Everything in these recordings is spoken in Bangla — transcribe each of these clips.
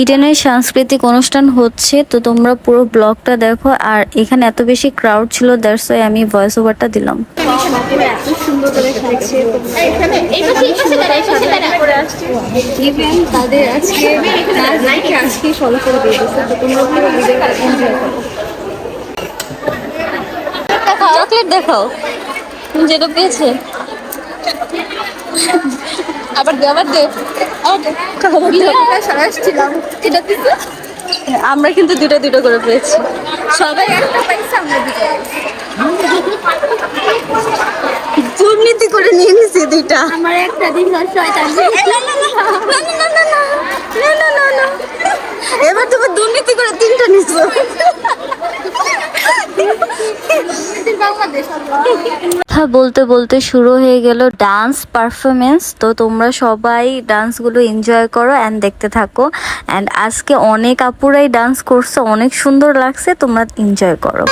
ইডেনের সাংস্কৃতিক অনুষ্ঠান হচ্ছে তো তোমরা পুরো ব্লগটা দেখো আর এখানে এত বেশি ক্রাউড ছিল দ্যাটস ওয়াই আমি ভয়েস ওভারটা দিলাম। তাদের আজকে আজকে ফলো করে দিয়েছে তো তোমরা চকলেট দেখাও যেটা পেয়েছে। আবার দে আবার দে আসছিলাম এটা দিছে আমরা কিন্তু দুটো দুটো করে পেয়েছি সবাই একটা পাইছে আমরা দিতে দুর্নীতি করে নিয়ে নিছি দুইটা আমার একটা দিন এবার তুমি দুর্নীতি করে তিনটা নিছো বাংলাদেশ কথা বলতে বলতে শুরু হয়ে গেল ডান্স পারফরমেন্স তো তোমরা সবাই ডান্সগুলো এনজয় করো অ্যান্ড দেখতে থাকো। অ্যান্ড আজকে অনেক আপুরাই ডান্স করছে, অনেক সুন্দর লাগছে, তোমরা এনজয় করো।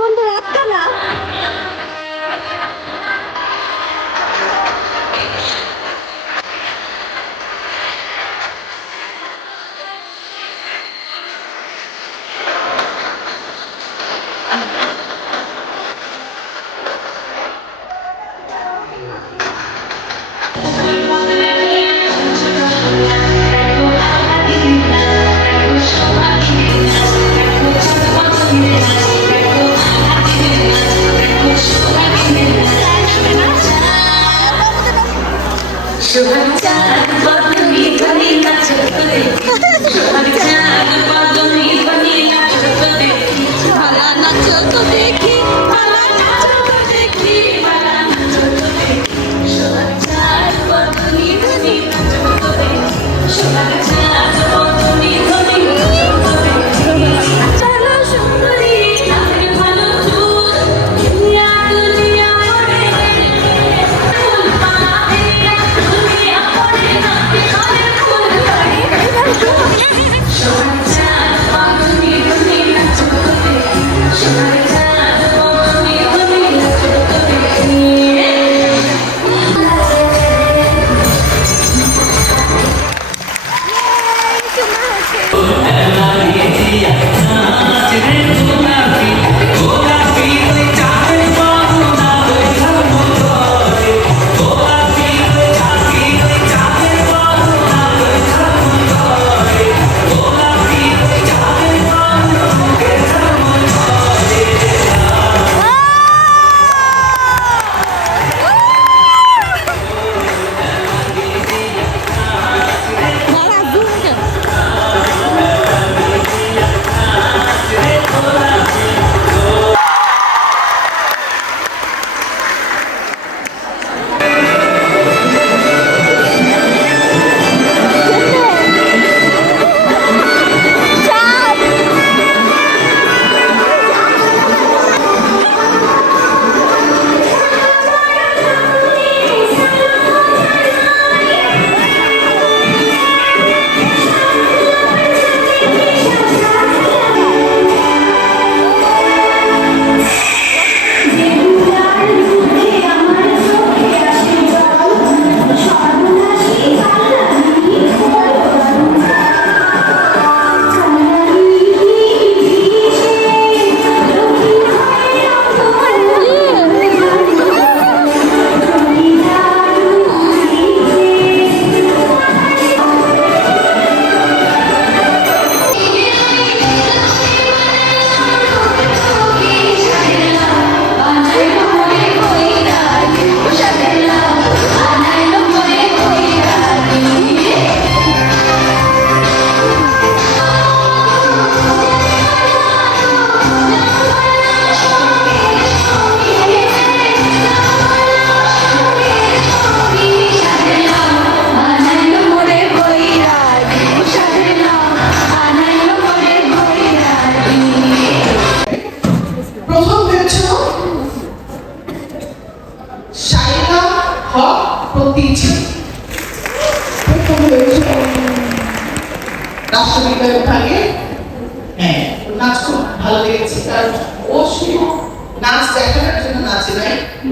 বন্ধু রাতখানা Thank you. Johannes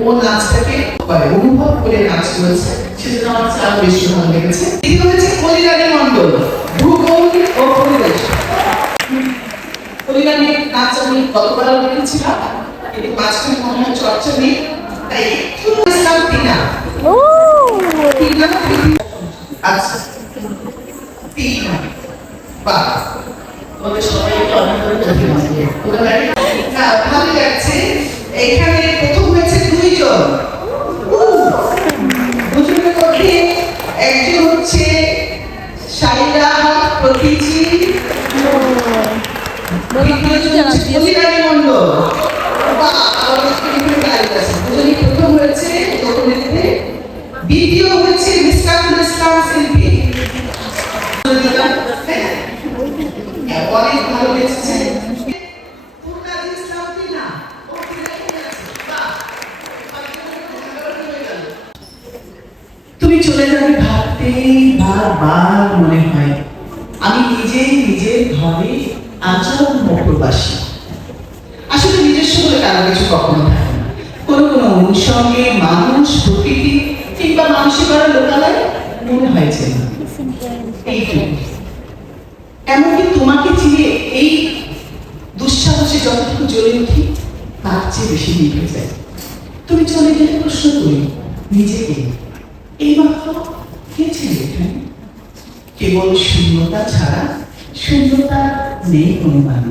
ও নাচটাকে করে, অনুভব করে নাচ করেছে সেজন্য আমার আরও বেশি ভালো লেগেছে। দ্বিতীয় হচ্ছে কলিরানী মণ্ডল ভূগোল ও পরিবেশ কলিরানীর নাচ আমি গতবারও দেখেছিলাম কিন্তু মাঝখানে মনে হয় চর্চা নেই তাই একটু ইসলাম টিনা। অনেক অনেক অভিনন্দন ভালো লাগছে। এখানে প্রথম হয়েছে দুইজন উহ, দুজনের একজন হচ্ছে সাইরা প্রতীচি কলিরানী মণ্ডল। দুজনই প্রথম হয়েছে দ্বিতীয় মিসকাতুল ইসলাম শিল্পী হ্যাঁ, অনেক ভালো লেগেছে পূর্ণাজি ইসলাম টিনা, ও টিনা আছে। বাহ, তুমি চলে যাবে ভাবতেই বারবার মনে হয়। আমি নিজেই নিজের ঘরে আচরণ প্রবাসী আসলে নিজস্ব বলে কারও কিছু কখনো থাকে না। কোনো কোনো অনুষঙ্গে মানুষ, প্রকৃতি কিংবা মানসিকতার লোকালয় মনে হয়েছে এইটুকু এমনকি তোমাকে চিনে এই দুঃসাহসে যতটুকু জ্বলে উঠি, তার চেয়ে বেশি নিভে যায়। তুমি চলে গেলে প্রশ্ন করি, নিজেকে কেবল শূন্যতা ছাড়া শূন্যতা নেই কোনো মানে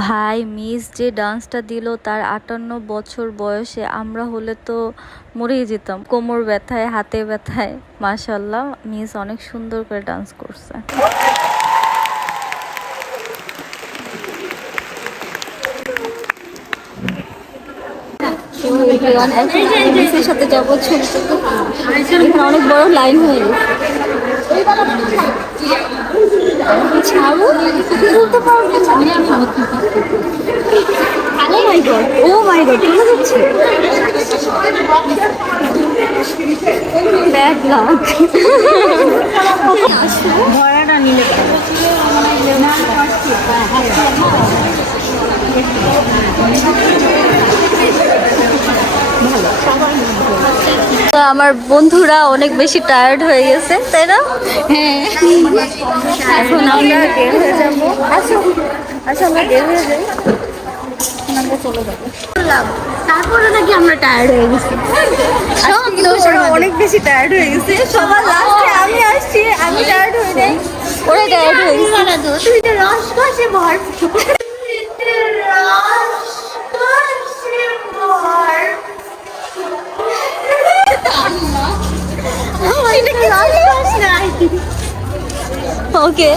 ভাই, মিস যে ডান্সটা দিল তার আটান্ন বছর বয়সে আমরা হলে তো মরেই যেতাম, কোমর ব্যথায়, হাতে ব্যথায়। মাশাল্লাহ মিস অনেক সুন্দর করে ডান্স করছে। সাথে যাব ছবি এখানে অনেক বড় লাইন হয়ে ও মাই গড ও মাই গড চলে যাচ্ছে ব্যাড লাক নিলে তো আমার বন্ধুরা অনেক বেশি টায়ার্ড হয়ে গেছে তাই না? হ্যাঁ। এখন আমরা বের হয়ে যাব। আসো আচ্ছা আমরা বের হয়ে যাই। আমরা চলে যাব। তারপরে নাকি আমরা টায়ার্ড হয়ে গেছি। সব অনেক বেশি টায়ার্ড হয়ে গেছে। সবার লাস্টে আমি আসছি আমি টায়ার্ড হয়ে যাই ওরা টায়ার্ড হয়ে গেছে। তুই তো রস কষে ওকে.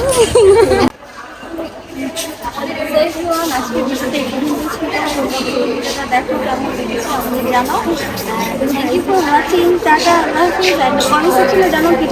And honestly, জানো কি